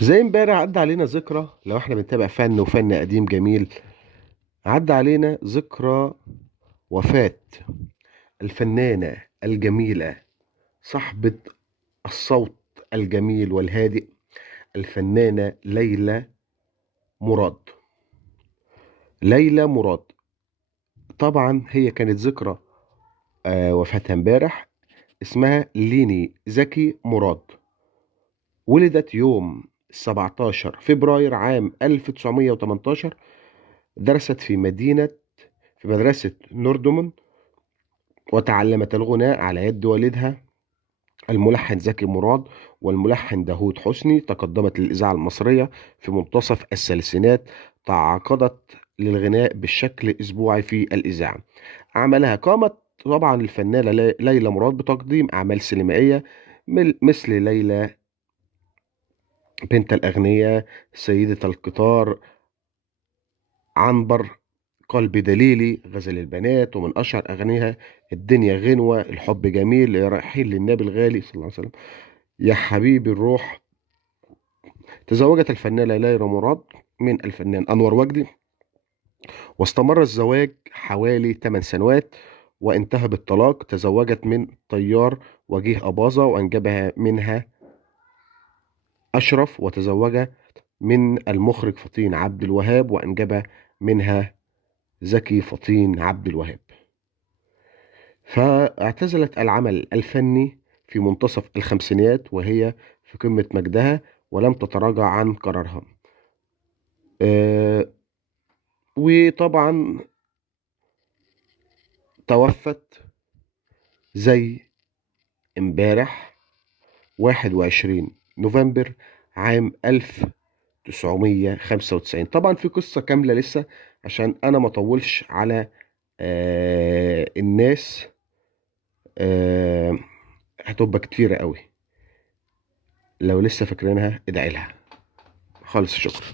زي امبارح عدى علينا ذكرى. لو احنا بنتابع فن وفن قديم جميل، عدى علينا ذكرى وفاة الفنانة الجميلة، صاحبة الصوت الجميل والهادئ، الفنانة ليلى مراد. ليلى مراد طبعا هي كانت ذكرى وفاتها امبارح. اسمها ليني زكي مراد. ولدت يوم 17 فبراير عام 1918. درست في مدرسة نوردومون، وتعلمت الغناء على يد والدها الملحن زكي مراد والملحن داوود حسني. تقدمت للإذاعة المصرية في منتصف الثلاثينات. تعاقدت للغناء بشكل أسبوعي في الإذاعة. أعمالها قامت طبعا الفنانة ليلى مراد بتقديم أعمال سينمائية مثل ليلى بنت الأغنياء، سيدة القطار، عنبر، قلب دليلي، غزل البنات. ومن أشهر أغانيها الدنيا غنوة، الحب جميل، يا رايحين للنبي الغالي صلى الله عليه وسلم، يا حبيبي الروح. تزوجت الفنانة ليلى مراد من الفنان أنور وجدي، واستمر الزواج حوالي 8 سنوات وانتهى بالطلاق. تزوجت من طيار وجيه أباظة وأنجبها منها أشرف، وتزوج من المخرج فطين عبد الوهاب وأنجب منها زكي فطين عبد الوهاب. فاعتزلت العمل الفني في منتصف الخمسينيات وهي في قمة مجدها، ولم تتراجع عن قرارها. آه، وطبعا توفت زي امبارح 21 نوفمبر عام 1995. طبعا في قصة كاملة لسه، عشان انا ما اطولش على الناس. آه، هتبقى كتيرة قوي. لو لسه فاكرينها ادعي لها. خالص الشكر.